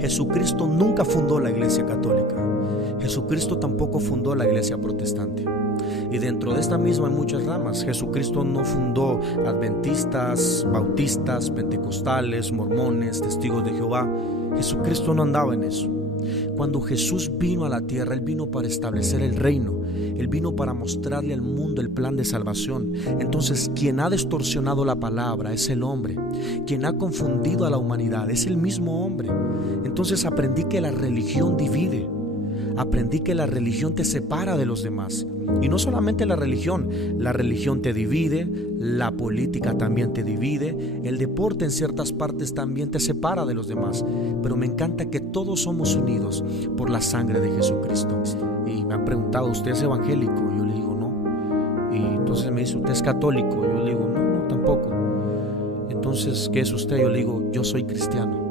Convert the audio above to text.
Jesucristo nunca fundó la iglesia católica. Jesucristo tampoco fundó la iglesia protestante. Y dentro de esta misma hay muchas ramas. Jesucristo no fundó adventistas, bautistas, pentecostales, mormones, testigos de Jehová. Jesucristo no andaba en eso. Cuando Jesús vino a la tierra, Él vino para establecer el reino. Él vino para mostrarle al mundo el plan de salvación. Entonces, quien ha distorsionado la palabra es el hombre. Quien ha confundido a la humanidad es el mismo hombre. Entonces aprendí que la religión divide. Aprendí que la religión te separa de los demás. Y no solamente la religión te divide, la política también te divide, el deporte en ciertas partes también te separa de los demás. Pero me encanta que todos somos unidos por la sangre de Jesucristo. Y me han preguntado, ¿usted es evangélico? Yo le digo, no. Y entonces me dice, ¿usted es católico? Yo le digo, no, tampoco. Entonces, ¿qué es usted? Yo le digo, yo soy cristiano.